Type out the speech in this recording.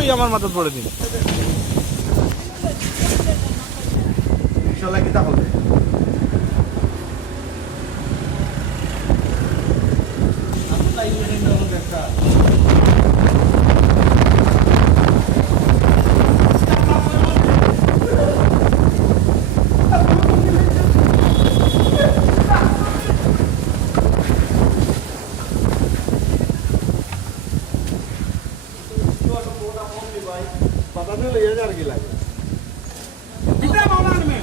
ওই আমার মাথা পড়ে দিন ইনশাআল্লাহ কিতা হবে पता नहीं ले जा रही लागे कितना मामला में